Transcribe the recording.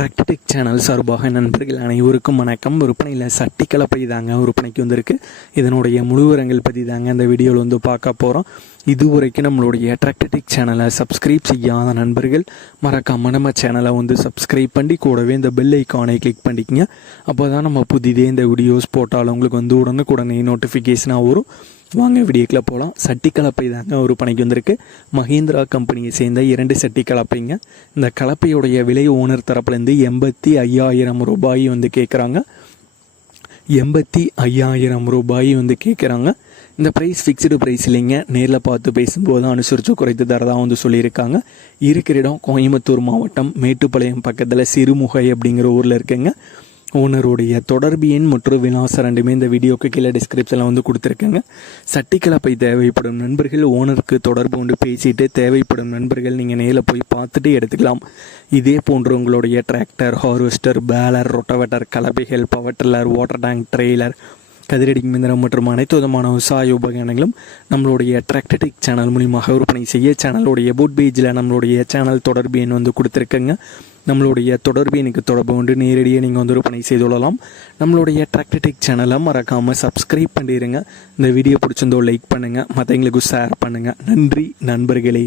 Tractor Tech channel சார்பாக நண்பர்கள் அனைவருக்கும் வணக்கம். விற்பனையில் சட்டி கலப்பை தாங்க விற்பனைக்கு வந்திருக்கு. இதனுடைய முழு விவரங்கள் பற்றி தாங்க இந்த வீடியோவில் வந்து பார்க்க போகிறோம். இதுவரைக்கும் நம்மளுடைய டிராக்டர்டெக் சேனலை சப்ஸ்கிரைப் செய்யாத நண்பர்கள் மறக்காம நம்ம சேனலை வந்து சப்ஸ்கிரைப் பண்ணி கூடவே இந்த பெல் ஐக்கானை கிளிக் பண்ணிக்கங்க. அப்போ தான் நம்ம புதிதே இந்த வீடியோஸ் போட்டாலும் உங்களுக்கு வந்து உடனுக்குடனே நோட்டிஃபிகேஷனாக வரும். வாங்க வீடியோக்கில் போகலாம். சட்டி கலப்பை தாங்க ஒரு பணிக்கு வந்திருக்கு. மஹேந்திரா கம்பெனியை சேர்ந்த 2 சட்டி கலப்பைங்க. இந்த கலப்பையுடைய விலை ஓனர் தரப்புலேருந்து 85,000 ரூபாய் வந்து கேட்குறாங்க. 85,000 ரூபாய் வந்து கேட்குறாங்க. இந்த ப்ரைஸ் ஃபிக்ஸ்டு ப்ரைஸ் இல்லைங்க. நேரில் பார்த்து பேசும்போது அனுசரித்து குறைத்து தரதாக வந்து சொல்லியிருக்காங்க. இருக்கிற இடம் கோயம்புத்தூர் மாவட்டம் மேட்டுப்பாளையம் பக்கத்தில் சிறுமுகை அப்படிங்கிற ஊரில் இருக்குங்க. ஓனருடைய தொடர்பு எண் மற்றும் விலாசம் ரெண்டுமே இந்த வீடியோக்கு கீழே டிஸ்கிரிப்ஷனில் வந்து கொடுத்துருக்கேங்க. சட்டி கலப்பை தேவைப்படும் நண்பர்கள் ஓனருக்கு தொடர்பு கொண்டு பேசிட்டு தேவைப்படும் நண்பர்கள் நீங்கள் நேரில் போய் பார்த்துட்டு எடுத்துக்கலாம். இதே போன்று உங்களுடைய டிராக்டர், ஹார்வெஸ்டர், பேலர், ரொட்டவேட்டர், கலப்பைகள், power tiller, water tank, trailer, கதிரடி மிந்திரம் மற்றும் அனைத்து விதமான விவசாய உபகரணங்களும் நம்மளுடைய டிராக்டர்டெக் சேனல் மூலியமாக விற்பனை செய்ய சேனலுடைய போட் பேஜில் நம்மளுடைய சேனல் தொடர்பு எண் வந்து கொடுத்துருக்கேங்க. நம்மளுடைய தொடர்பு எனக்கு தொடர்பு கொண்டு நேரடியாக நீங்கள் வந்து விற்பனை செய்து கொள்ளலாம். நம்மளுடைய டிராக்டர்டெக் சேனலை மறக்காமல் சப்ஸ்கிரைப் பண்ணிடுங்க. இந்த வீடியோ பிடிச்சிருந்தோ லைக் பண்ணுங்கள், மற்றவங்களுக்கு ஷேர் பண்ணுங்கள். நன்றி நண்பர்களே.